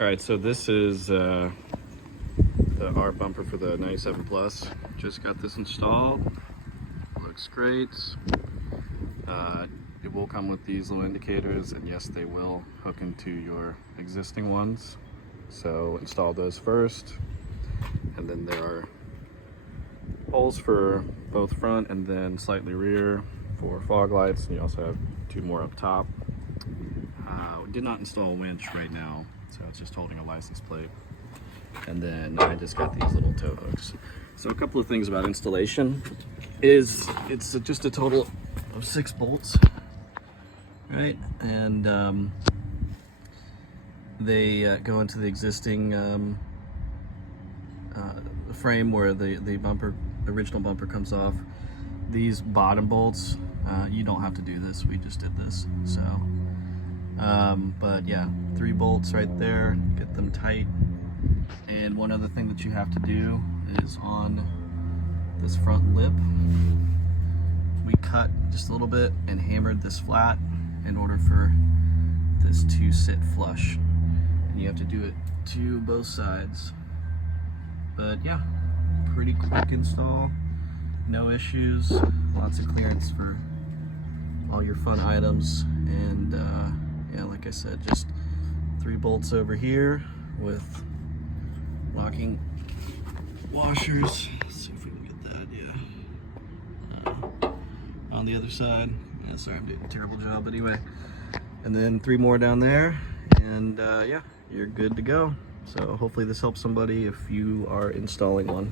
All right, so this is the ARB bumper for the 97 Plus. Just got this installed. Looks great. It will come with these little indicators, and yes, they will hook into your existing ones. So install those first, and then there are holes for both front and then slightly rear for fog lights, and you also have two more up top. We did not install a winch right now, so it's just holding a license plate. And then I just got these little tow hooks. So a couple of things about installation is it's just a total of 6 bolts, right? And they go into the existing frame where the original bumper comes off. These bottom bolts, you don't have to do this, we just did this. So but yeah, 3 bolts right there, get them tight. And one other thing that you have to do is on this front lip, we cut just a little bit and hammered this flat in order for this to sit flush. And you have to do it to both sides. But yeah, pretty quick install, no issues, lots of clearance for all your fun items. And yeah, like I said, just 3 bolts over here with locking washers. Let's see if we can get that, yeah. On the other side. Yeah, sorry, I'm doing a terrible job, but anyway. And then 3 more down there, and yeah, you're good to go. So hopefully this helps somebody if you are installing one.